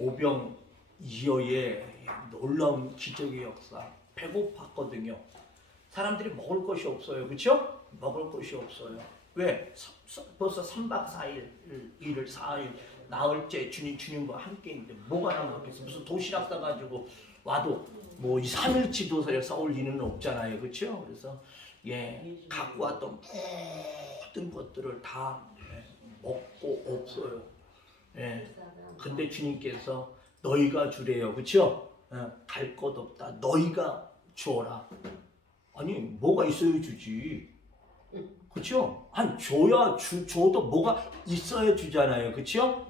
오병 이어의 놀라운 기적의 역사 배고팠거든요. 사람들이 먹을 것이 없어요. 그렇죠? 먹을 것이 없어요. 왜? 벌써 3박 4일, 1일, 4일 나흘째 주님 주님과 함께 있는데 뭐가 남았겠어? 무슨 도시락 싸가지고 와도 뭐 이 3일치도 싸올 일은 없잖아요. 그렇죠? 그래서 예 갖고 왔던 모든 것들을 다 예, 먹고 없어요. 예. 근데 주님께서 너희가 주래요. 그렇죠? 갈것 없다. 너희가 주어라. 아니 뭐가 있어야 주지. 그렇죠? 아니 줘야 주 줘도 뭐가 있어야 주잖아요. 그렇죠?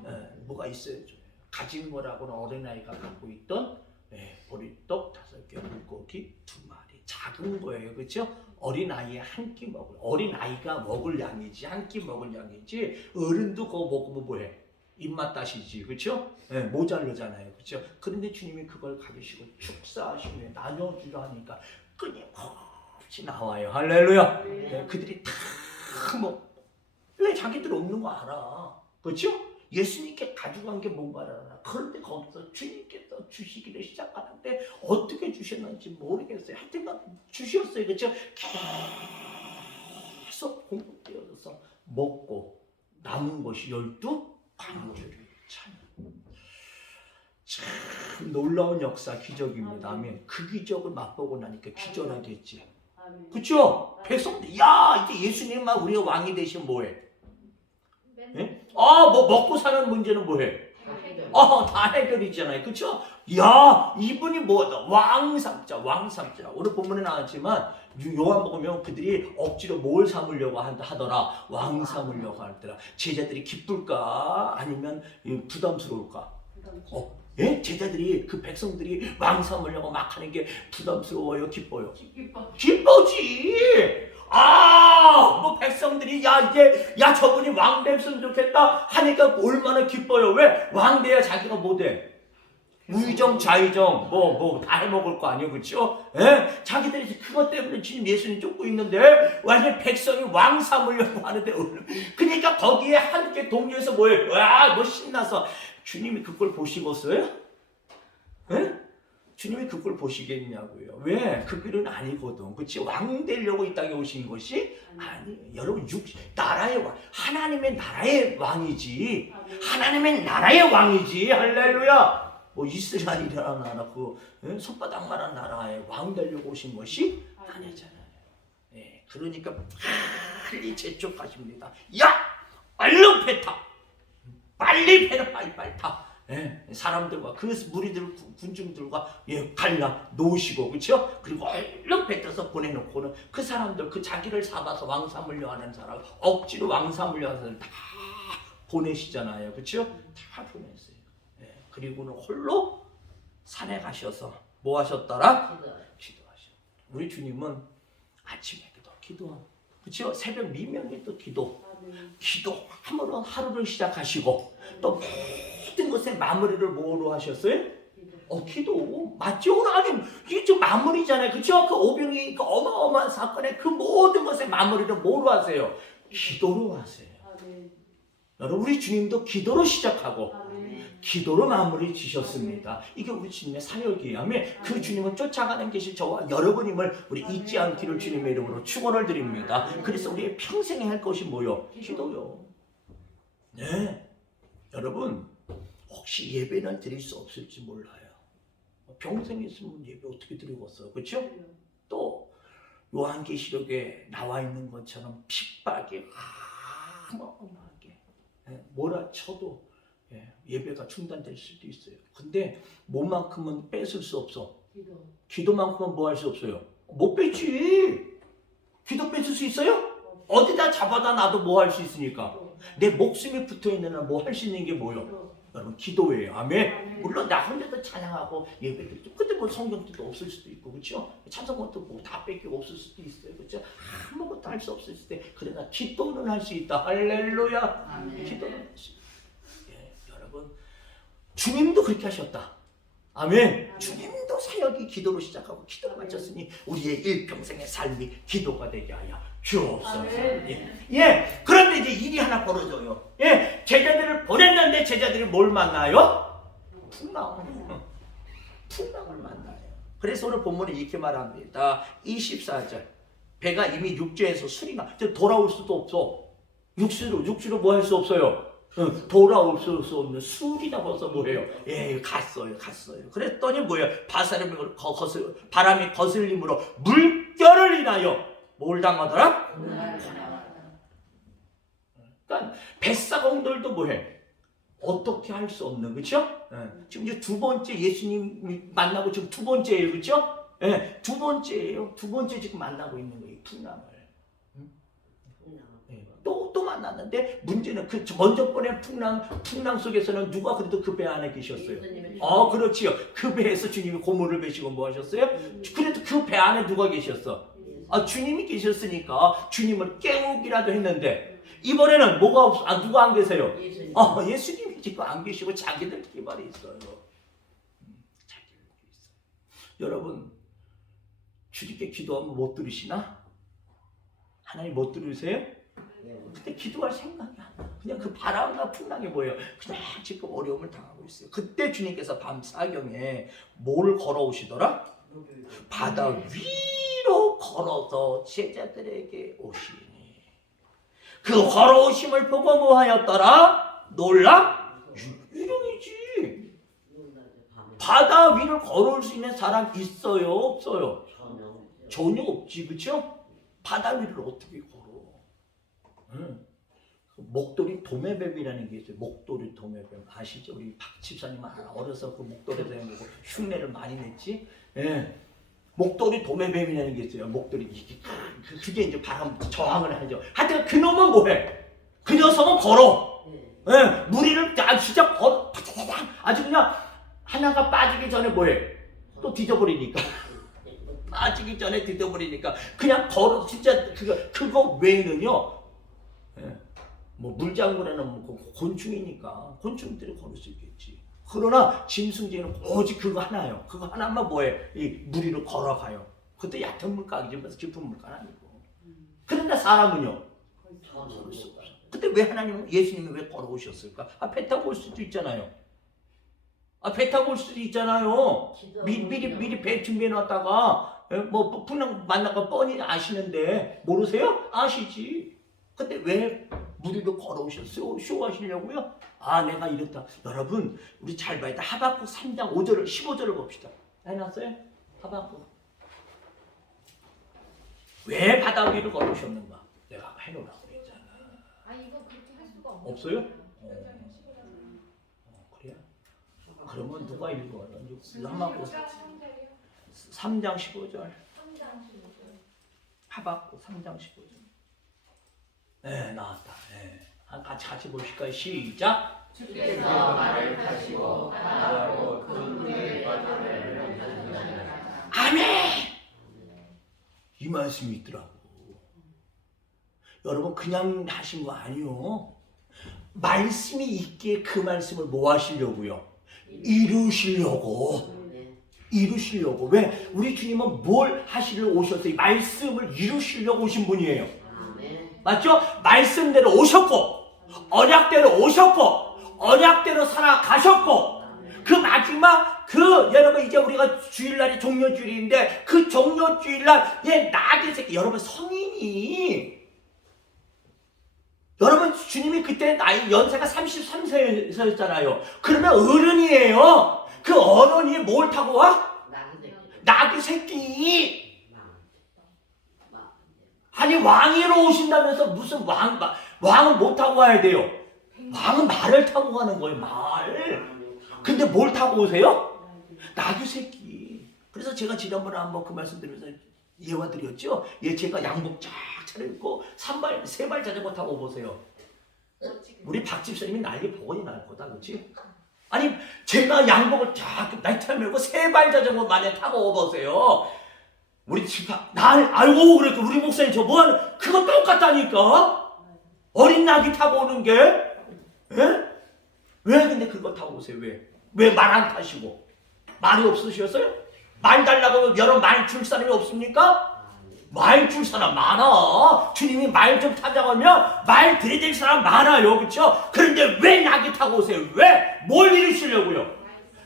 뭐가 있어야 줘요. 가진 거라고는 어린아이가 갖고 있던 예, 보리떡 다섯 개, 물고기 두 마리. 작은 거예요. 그렇죠? 어린아이에 한 끼 먹을 어린아이가 먹을 양이지 한 끼 먹을 양이지 어른도 그거 먹으면 뭐해? 입맛 다시지 그렇죠? 예, 모자르잖아요 그렇죠? 그런데 주님이 그걸 가지시고 축사하시며 나눠주려 하니까 끊임없이 나와요 할렐루야 예, 그들이 다 먹고 왜 자기들 없는 거 알아 그렇죠? 예수님께 가져간 게 뭔가를 알아 그런데 거기서 주님께서 주시기를 시작하는데 어떻게 주셨는지 모르겠어요 하여튼간 주셨어요 그렇죠? 계속 공급되어서 먹고 남은 것이 열두 광주를 찬. 참 놀라운 역사 기적입니다. 아멘. 그 기적을 맛보고 나니까 기절하겠지. 그쵸? 백성들, 야, 이제 예수님만 우리가 왕이 되시면 뭐해? 예? 아, 뭐 먹고 사는 문제는 뭐해? 어, 다 해결이잖아요. 그쵸? 야, 이분이 뭐다? 왕삼자, 왕삼자. 오늘 본문에 나왔지만, 요한 먹으면 그들이 억지로 뭘 삼으려고 한- 하더라? 왕 삼으려고 하더라. 제자들이 기쁠까? 아니면 이 부담스러울까? 어, 예? 제자들이, 그 백성들이 왕 삼으려고 막 하는 게 부담스러워요? 기뻐요? 기뻐지. 아, 뭐 백성들이 야 이제 야 저분이 왕 됐으면 좋겠다 하니까 얼마나 기뻐요. 왜? 왕 돼야 자기가 뭐 돼? 우의정 좌의정 뭐 뭐 다 해먹을 거 아니에요, 그렇죠? 예? 자기들이 그것 때문에 지금 예수님 쫓고 있는데 완전 백성이 왕 삼으려고 하는데 그러니까 거기에 함께 동료해서 뭐예요? 와 뭐 신나서 주님이 그걸 보시겠어요? 예? 주님이 그걸 보시겠냐고요. 왜? 그 길은 아니거든. 그치? 왕 되려고 이 땅에 오신 것이 아니에요. 여러분, 육, 나라의 왕, 하나님의 나라의 왕이지. 하나님의 나라의 왕이지. 할렐루야. 뭐 이스라엘이라는 나라, 그 예? 손바닥만한 나라의 왕 되려고 오신 것이 아니잖아요. 예, 그러니까 빨리 재촉하십니다. 야, 얼른 배 타. 빨리 배를 빨리 빨리 타. 예, 사람들과 그 무리들 군- 군중들과 예, 갈라 놓으시고 그렇죠? 그리고 얼른 뱉어서 보내놓고는 그 사람들 그 자기를 잡아서 왕 삼으려 하는 사람 억지로 왕 삼으려 하는 사람 다 보내시잖아요, 그렇죠? 다 보냈어요. 예, 그리고는 홀로 산에 가셔서 뭐 하셨더라? 기도하셔. 우리 주님은 아침에 기도, 기도, 그렇죠? 새벽 미명에 또 기도, 기도함으로 하루를 시작하시고 또 모든 것의 마무리를 뭐로 하셨어요? 어, 기도. 맞죠? 아니, 이게 지금 마무리잖아요. 그쵸? 그 오병이 그 어마어마한 사건의 그 모든 것의 마무리를 뭐로 하세요? 기도로 하세요. 여러분, 우리 주님도 기도로 시작하고, 기도로 마무리 지셨습니다. 이게 우리 주님의 사역이에요. 그 주님을 쫓아가는 것이 저와 여러분임을 우리 잊지 않기를 주님의 이름으로 축원을 드립니다. 그래서 우리의 평생에 할 것이 뭐요? 기도요. 네. 여러분, 혹시 예배는 드릴 수 없을지 몰라요. 평생 있으면 예배 어떻게 드리겠어요? 그렇죠? 또 요한계시록에 나와 있는 것처럼 핍박이 어마어마하게 예, 몰아쳐도 예, 예배가 중단될 수도 있어요. 근데 뭐만큼은 뺏을 수 없어. 기도 만큼은 뭐 할 수 없어요. 못 뺏지. 기도 뺏을 수 있어요? 어디다 잡아다 놔도 뭐 할 수 있으니까. 내 목숨이 붙어 있는 한 뭐 할 수 있는 게 뭐요? 여러분 기도예요. 아멘. 물론 나 혼자서 찬양하고 예배드리죠. 근데 뭐 성경도 없을 수도 있고 그렇죠? 찬송것도 뭐다 뺏기고 없을 수도 있어요. 그렇죠? 아무것도 할 수 없을 때 그러나 기도는 할 수 있다. 할렐루야. 기도는 할수 있다. 예, 여러분 주님도 그렇게 하셨다. 아멘. 주님도 사역이 기도로 시작하고 기도를 마쳤으니 우리의 일평생의 삶이 기도가 되게 하여 주옵소서. 예. 예. 그런데 이제 일이 하나 벌어져요. 예. 제자들을 보냈는데 제자들이 뭘 만나요? 풍랑. 풍랑을 만나요. 그래서 오늘 본문에 이렇게 말합니다. 24절. 배가 이미 육지에서 술이 나. 돌아올 수도 없어. 육지로, 육지로 뭐 할 수 없어요. 어, 돌아올 수 없는 술이 나서 뭐예요? 예, 갔어요, 갔어요. 그랬더니 뭐예요? 거, 거슬, 바람이 거슬림으로 물결을 인하여 뭘 당하더라? 그러니까 뱃사공들도 뭐해? 어떻게 할 수 없는 그렇죠? 지금 이제 두 번째 예수님 만나고 지금 두 번째예요, 그렇죠? 예, 두 번째예요. 두 번째 지금 만나고 있는 거예요, 풍랑을. 예, 또, 또 만났는데 문제는 그 먼저 보낸 풍랑, 풍랑 속에서는 누가 그래도 그 배 안에 계셨어요? 어, 그렇지요. 그 배에서 주님이 고물을 베시고 뭐 하셨어요? 그래도 그 배 안에 누가 계셨어? 아, 주님이 계셨으니까 주님을 깨우기라도 했는데 이번에는 뭐가 없어? 아, 누가 안 계세요? 어, 예수님이 지금 안 계시고 자기들끼리 있어요. 음, 자기들끼리 있어요. 여러분, 주님께 기도하면 못 들으시나? 하나님 못 들으세요? 그때 기도할 생각이 안 나. 그냥 그 바람과 풍랑이 뭐예요? 그냥 지금 어려움을 당하고 있어요. 그때 주님께서 밤 사경에 뭘 걸어오시더라? 바다 위로 걸어서 제자들에게 오시니 그 걸어오심을 보고 뭐 하였더라? 놀라? 유령이지. 바다 위를 걸어올 수 있는 사람 있어요? 없어요? 전혀 없지, 그쵸? 바다 위를 어떻게 걸어? 응. 그 목도리 도매뱀이라는 게 있어요. 목도리 도매뱀 아시죠? 우리 박 집사님 어려서 그 목도리에 대한 거고 흉내를 많이 냈지. 예. 목도리 도매뱀이라는 게 있어요. 목도리 이게 그- 그게 이제 바람 저항을 하죠. 하여튼 그 놈은 뭐해? 그 녀석은 걸어. 예, 무리를 아 진짜 걸어. 파자자자. 아주 그냥 하나가 빠지기 전에 뭐해? 또 뒤져버리니까. 빠지기 전에 뒤져버리니까 그냥 걸어 진짜 그거 그거 외에는요. 예, 뭐 물장구라는 뭐그 곤충이니까 곤충들이 걸을 수 있겠지. 그러나 짐승제는 오직 그거 하나요. 그거 하나만 뭐해? 이 무리로 걸어가요. 그것도 얕은 물가이지 깊은 물가는 아니고. 그런데 사람은요. 걸을 수 없어. 근데 왜 하나님은 예수님이 왜 걸어오셨을까? 아, 배 타고 올 수도 있잖아요. 아, 배 타고 올 수도 있잖아요. 미, 미리 미리 배 준비해 놨다가 예, 뭐 풍랑 만나가 뻔히 아시는데 모르세요? 아시지. 근데 왜 무리로 걸어오셨어요? 쇼하시려고요? 아 내가 이랬다. 여러분 우리 잘 봐야 돼. 하박국 3장 5절을 15절을 봅시다. 해놨어요? 하박국. 왜 바다 위로 걸어오셨는가? 내가 해놓으라고 그랬잖아. 아 이거 그렇게 할 수가 없는 없어요? 거예요. 어, 그래요? 그러면 누가 읽어요? 하박국 3장 15절. 하박국 3장 15절. 네, 나왔다. 네. 한 같이 같이 보실까요? 시작. 주께서 말을 하시고 바다로 그 물을 아멘. 이 말씀이 있더라고. 여러분 그냥 하신 거 아니요. 말씀이 있기에 그 말씀을 뭐 하시려고요? 이루시려고. 이루시려고. 왜? 우리 주님은 뭘 하시려 오셨어요? 말씀을 이루시려고 오신 분이에요. 맞죠? 말씀대로 오셨고, 언약대로 오셨고, 언약대로 살아가셨고, 그 마지막 그 여러분 이제 우리가 주일날이 종료주일인데 그 종료주일날 얘 나귀 새끼 여러분 성인이 여러분 주님이 그때 나이 연세가 33세였잖아요. 그러면 어른이에요. 그 어른이 뭘 타고 와? 나귀 새끼. 아니 왕위로 오신다면서 무슨 왕 마- 왕은 못 타고 와야 돼요. 왕은 말을 타고 가는 거예요. 말. 근데 뭘 타고 오세요? 나귀 새끼. 그래서 제가 지난번에 한번 그 말씀 드리면서 예화 드렸죠. 예, 제가 양복 쫙 차려입고 산발 세발 자전거 타고 보세요. 우리 박 집사님이 난리 복원이 날 거다, 그렇지? 아니 제가 양복을 쫙 나이트 메고 세발 자전거 만에 타고 오보세요. 우리 집사 날 알고 그래 우리 목사님 저 뭐하는 그거 똑같다니까 어린 낙이 타고 오는 게 예? 왜 근데 그거 타고 오세요 왜? 왜 말 안 타시고 말이 없으셨어요? 말 달라고 여러 말줄 사람이 없습니까? 말 줄 사람 많아 주님이 말 좀 타자고 하면 말 들이댈 사람 많아요 그렇죠? 그런데 왜 낙이 타고 오세요? 왜? 뭘 이루시려고요?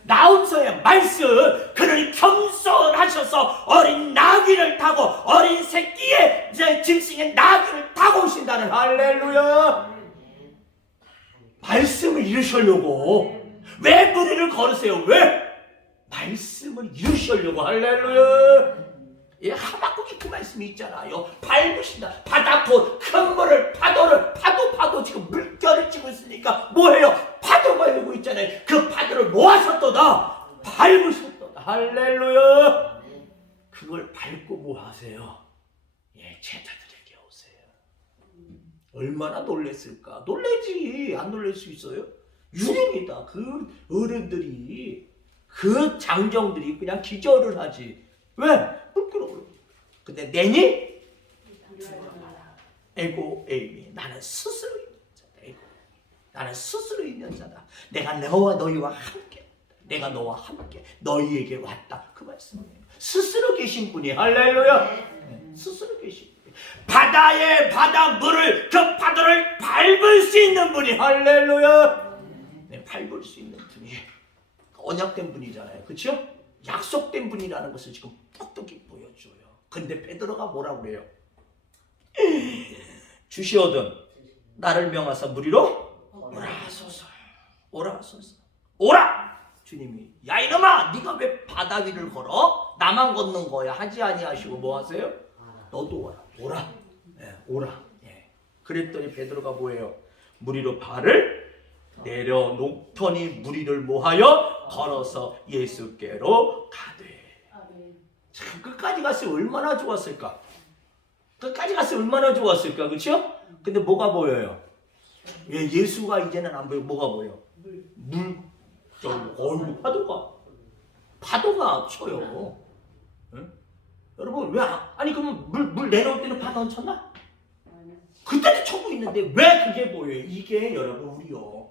나온서의 말씀 그를 겸손하셔서 어린 나귀를 타고 어린 새끼의 짐승의 나귀를 타고 오신다는 할렐루야 말씀을 이루시려고 왜 무리를 걸으세요 왜 말씀을 이루시려고 할렐루야 예, 하박국이 그 말씀이 있잖아요. 밟으신다. 바다고 큰 물을 파도를 파도 파도 지금 물결을 치고 있으니까 뭐해요? 있잖아요. 그 파도를 모아셨도다. 밟으셨도다. 할렐루야. 그걸 밟고 뭐 하세요? 예, 제자들에게 오세요. 얼마나 놀랬을까? 놀래지. 안 놀랄 수 있어요? 유행이다. 그 어른들이 그 장정들이 그냥 기절을 하지. 왜? 올려. 근데 내니 에고 에이미 나는 스스로. 나는 스스로 있는 자다. 내가 너와 너희와 함께. 내가 너와 함께 너희에게 왔다. 그 말씀이에요. 스스로 계신 분이 할렐루야. 네, 스스로 계신 분이. 바다의 바다 물을 그 파도를 밟을 수 있는 분이 할렐루야. 네, 밟을 수 있는 분이 언약된 분이잖아요. 그렇죠? 약속된 분이라는 것을 지금 똑똑히 보여줘요. 근데 베드로가 뭐라고 그래요? 주시오든 나를 명하사 무리로 오라소서 오라소서. 오라! 주님이 야 이놈아 네가 왜 바다 위를 걸어? 나만 걷는 거야. 하지 아니하시고 뭐 하세요? 너도 오라. 오라. 예, 오라. 예. 그랬더니 베드로가 뭐예요? 무리로 발을 내려놓더니 무리를 모하여 걸어서 예수께로 가되. 참 끝까지 갔으면 얼마나 좋았을까? 끝까지 갔으면 얼마나 좋았을까? 그렇죠? 근데 뭐가 보여요? 예, 예수가 이제는 안 보여 뭐가 보여? 물 저기 어이구 파도가 파도가 쳐요 응? 여러분 왜 안- 아니 그러면 물, 물 내려올 때는 파도 안 쳤나? 그때도 쳐고 있는데 왜 그게 보여요? 이게 여러분 우리요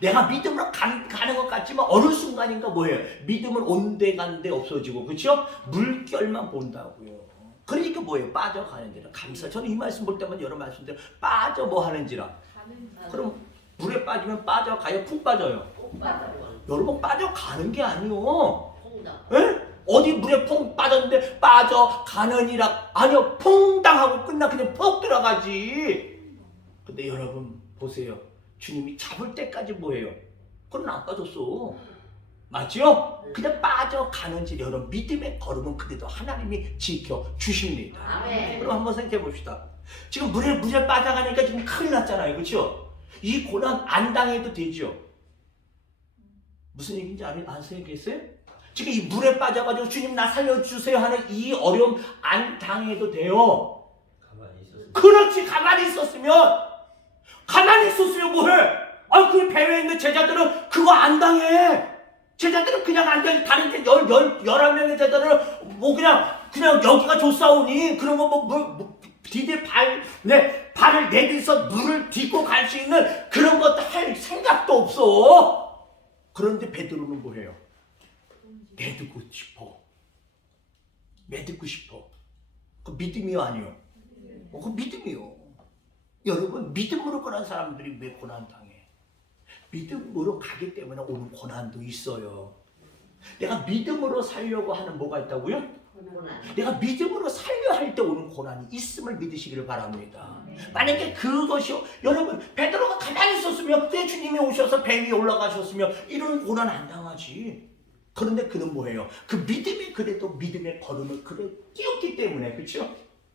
내가 믿음으로 가, 가는 것 같지만 어느 순간인가 뭐예요? 믿음은 온데간데 없어지고 그렇죠? 물결만 본다고요. 그러니까 뭐예요? 빠져가는지라 감사. 저는 이 말씀 볼 때마다 여러 말씀들 빠져 뭐 하는지라. 그럼 물에 빠지면 빠져가요? 푹 빠져요? 여러분 빠져가는 게 아니요. 에? 어디 물에 퐁 빠졌는데 빠져가느니라 아니요 퐁당하고 끝나 그냥 푹 들어가지 근데 여러분 보세요 주님이 잡을 때까지 뭐예요 그건 안 빠졌어 맞죠? 그냥 빠져가는지 여러분 믿음의 걸음은 그래도 하나님이 지켜 주십니다 그럼 한번 생각해 봅시다 지금 물에 물에 빠져가니까 지금 큰일 났잖아요 그렇죠? 이 고난 안 당해도 되죠 무슨 얘기인지 안, 안 생각했어요? 지금 이 물에 빠져가지고 주님 나 살려주세요 하는 이 어려움 안 당해도 돼요. 가만히 있었어. 그렇지 가만히 있었으면 가만히 있었으면 뭐해? 아그 배에 있는 제자들은 그거 안 당해. 제자들은 그냥 안 당해. 다른 데 열, 열, 열한 명의 제자들은 뭐 그냥 그냥 여기가 좋사오니 그런 거뭐 뭐, 뭐, 디딜 발, 네, 발을 내딛어서 물을 딛고 갈 수 있는 그런 것도 할 생각도 없어. 그런데 베드로는 뭐해요? 내딛고 싶어. 내딛고 싶어. 그 믿음이요 아니요? 어, 그 믿음이요. 여러분 믿음으로 가는 사람들이 왜 고난 당해? 믿음으로 가기 때문에 오는 고난도 있어요. 내가 믿음으로 살려고 하는 뭐가 있다고요? 내가 믿음으로 살려 할 때 오는 고난이 있음을 믿으시기를 바랍니다. 만약에 그것이 여러분 베드로가 가만히 있었으면 그냥 주님이 오셔서 배 위에 올라가셨으면 이런 고난 안 당하지. 그런데 그는 뭐예요? 그 믿음이 그래도 믿음의 걸음을 그래 뛰었기 때문에 그렇죠?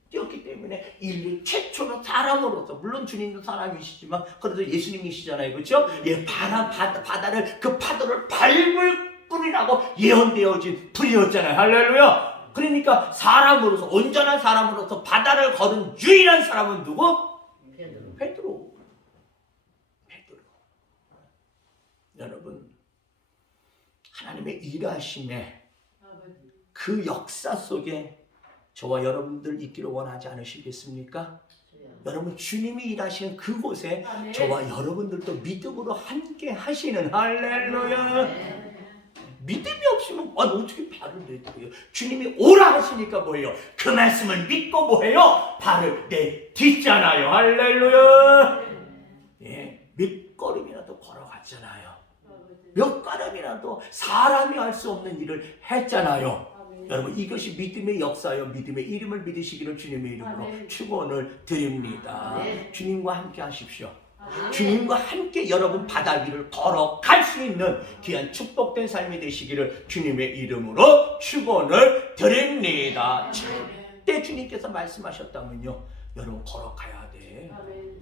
뛰었기 때문에 인류 최초로 사람으로서 물론 주님도 사람이시지만 그래도 예수님이시잖아요 그렇죠? 예 바다, 바다 바다를 그 파도를 밟을 뿐이라고 예언되어진 분이었잖아요 할렐루야 그러니까 사람으로서 온전한 사람으로서 바다를 걸은 유일한 사람은 누구? 베드로. 베드로. 여러분 하나님의 일하심에 그 역사 속에 저와 여러분들 있기를 원하지 않으시겠습니까? 여러분 주님이 일하시는 그곳에 저와 여러분들도 믿음으로 함께 하시는 할렐루야 믿음이 없으면 아니 어떻게 발을 내디뎌요 주님이 오라 하시니까 뭐예요 그 말씀을 믿고 뭐해요 발을 내딛잖아요 할렐루야 예, 밑거름이라도 걸어갔잖아요 몇 걸음이라도 사람이 할 수 없는 일을 했잖아요. 여러분 이것이 믿음의 역사요. 믿음의 이름을 믿으시기를 주님의 이름으로. 축원을 드립니다. 주님과 함께 하십시오. 주님과 함께 여러분 바다 위를 걸어갈 수 있는 귀한 축복된 삶이 되시기를 주님의 이름으로 축원을 드립니다. 절대 주님께서 말씀하셨다면요. 여러분 걸어가야 돼.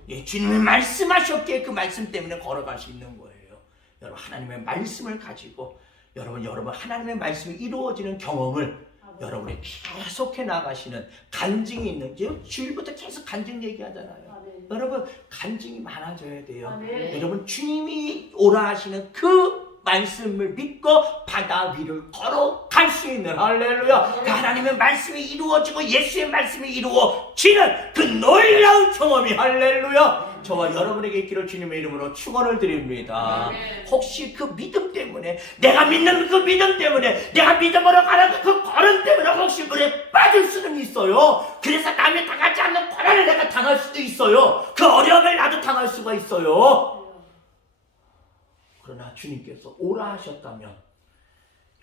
예, 주님이 말씀하셨기에 그 말씀 때문에 걸어갈 수 있는 거예요. 여러분 하나님의 말씀을 가지고 여러분 여러분 하나님의 말씀이 이루어지는 경험을 여러분이 계속해 나가시는 간증이 있는 지금 주일부터 계속 간증 얘기하잖아요. 여러분 간증이 많아져야 돼요. 아멘. 여러분 주님이 오라 하시는 그 말씀을 믿고 바다 위를 걸어갈 수 있는 할렐루야 그 하나님의 말씀이 이루어지고 예수의 말씀이 이루어지는 그 놀라운 경험이 할렐루야 저와 여러분에게 있기를 주님의 이름으로 축원을 드립니다. 혹시 그 믿음 때문에 내가 믿는 그 믿음 때문에 내가 믿음으로 가는 그 걸음 때문에 혹시 물에 빠질 수는 있어요? 그래서 남이 당하지 않는 고난을 내가 당할 수도 있어요. 그 어려움을 나도 당할 수가 있어요. 그러나 주님께서 오라 하셨다면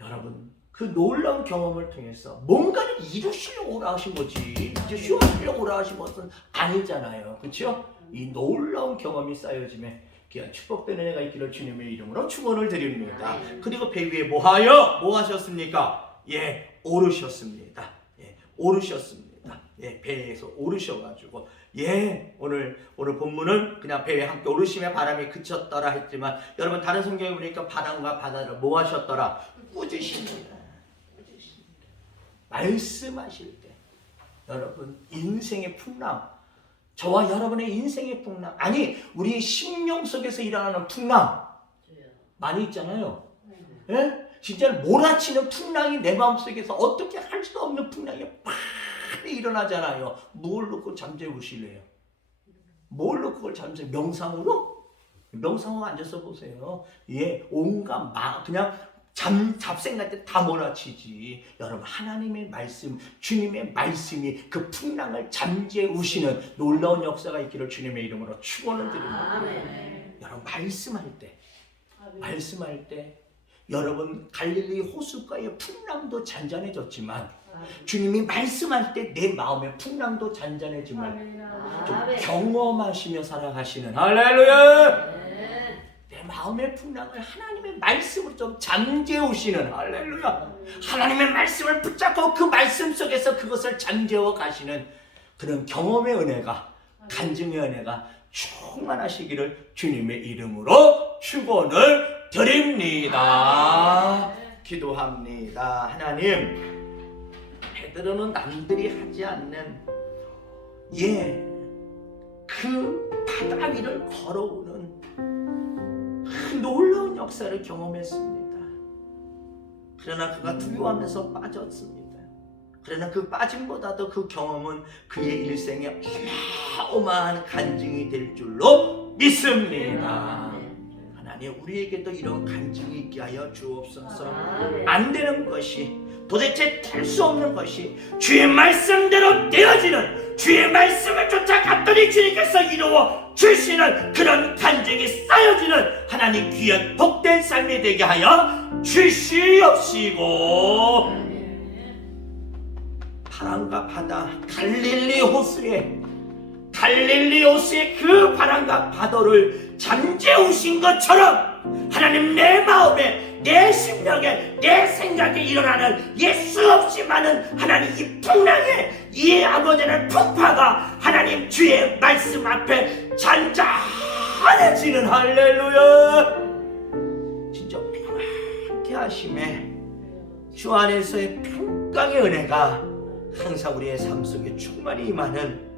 여러분 그 놀라운 경험을 통해서 뭔가를 이루시려고 오라 하신 거지 이제 쉬어하려고 오라 하신 것은 아니잖아요 그렇죠? 이 놀라운 경험이 쌓여짐에 귀한 축복된 은혜가 있기를 주님의 이름으로 축원을 드립니다 그리고 배 위에 뭐하여? 뭐 하셨습니까? 예 오르셨습니다 예 오르셨습니다 예 배에서 오르셔가지고 예, 오늘 오늘 본문은 그냥 배에 함께 오르시며 바람이 그쳤더라 했지만 여러분 다른 성경에 보니까 바람과 바다를 뭐 하셨더라? 꾸짖습니다. 말씀하실 때 여러분 인생의 풍랑 저와 여러분의 인생의 풍랑 아니 우리 심령 속에서 일어나는 풍랑 많이 있잖아요. 예? 진짜 몰아치는 풍랑이 내 마음속에서 어떻게 할 수 없는 풍랑이 많이 일어나잖아요. 뭘로 그걸 잠재우실래요? 뭘로 그걸 잠재 명상으로? 명상으로 앉아서 보세요. 예, 온갖 마 그냥 잠 잡생각 때 다 몰아치지. 여러분 하나님의 말씀, 주님의 말씀이 그 풍랑을 잠재우시는 놀라운 역사가 있기를 주님의 이름으로 축원을 드립니다. 아멘. 여러분 말씀할 때. 말씀할 때 여러분 갈릴리 호숫가의 풍랑도 잔잔해졌지만 주님이 말씀할 때 내 마음의 풍랑도 잔잔해짐을 좀. 경험하시며 살아가시는 할렐루야 아멘. 내 마음의 풍랑을 하나님의 말씀으로 좀 잠재우시는 할렐루야 하나님의 말씀을 붙잡고 그 말씀 속에서 그것을 잠재워 가시는 그런 경험의 은혜가 간증의 은혜가 충만하시기를 주님의 이름으로 축원을 드립니다. 기도합니다. 하나님, 베드로는 남들이 하지 않는 예, 그 바다 위를 걸어오는 그 놀라운 역사를 경험했습니다. 그러나 그가 두려워하면서 빠졌습니다. 그러나 그 빠짐보다도 그 경험은 그의 일생에 어마어마한 간증이 될 줄로 믿습니다. 하나님 우리에게도 이런 간증이 있게 하여 주옵소서. 아멘. 안 되는 것이 도대체 될 수 없는 것이 주의 말씀대로 되어지는 주의 말씀을 쫓아갔더니 주님께서 이루어 주시는 그런 간증이 쌓여지는 하나님 귀한 복된 삶이 되게 하여 주시옵시고. 바람과 바다 갈릴리 호수에 갈릴리 호수의 그 바람과 바다를 잠재우신 것처럼 하나님 내 마음에 내 심령에 내 생각에 일어나는 예수 없이 많은 하나님 이 풍랑에 이 아버지는 풍파가 하나님 주의 말씀 앞에 잔잔해지는 할렐루야. 진짜 평안케 하심에 주 안에서의 평강의 은혜가 항상 우리의 삶 속에 충만히 임하는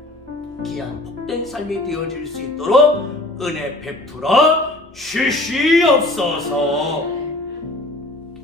귀한 복된 삶이 되어질 수 있도록 은혜 베풀어 주시옵소서.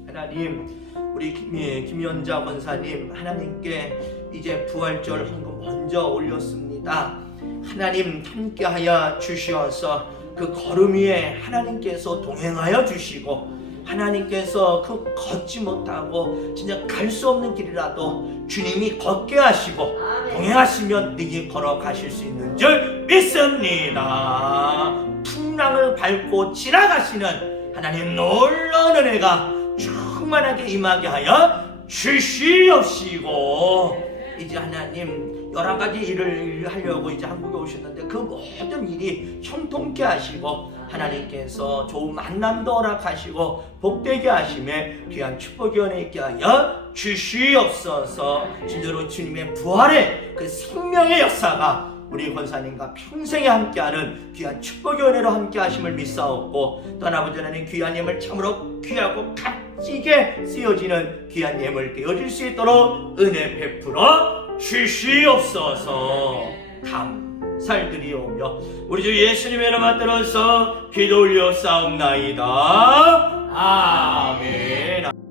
하나님, 우리 김, 예, 김연자 권사님 하나님께 이제 부활절 헌금 먼저 올렸습니다. 하나님 함께하여 주시어서 그 걸음 위에 하나님께서 동행하여 주시고 하나님께서 그 걷지 못하고 진짜 갈 수 없는 길이라도 주님이 걷게 하시고. 동행하시면 능히 걸어가실 수 있는 줄 믿습니다. 풍랑을 밟고 지나가시는 하나님 놀라운 은혜가 충만하게 임하게 하여 주시옵시고 이제 하나님 여러 가지 일을 하려고 이제 한국에 오셨는데 그 모든 일이 형통케 하시고 하나님께서 좋은 만남도 허락하시고 복되게 하심에 귀한 축복이 은혜 있게 하여 주시옵소서. 진짜로 주님의 부활의 그 생명의 역사가 우리 권사님과 평생에 함께하는 귀한 축복의 은혜로 함께하심을 믿사옵고 또 아버지 하나님 귀한 예물 참으로 귀하고 값지게 쓰여지는 귀한 예물 되어질 수 있도록 은혜 베풀어 주시옵소서. 감살드리오며 우리 주 예수님의 이름 받들어서 기도 올려 싸움나이다. 아멘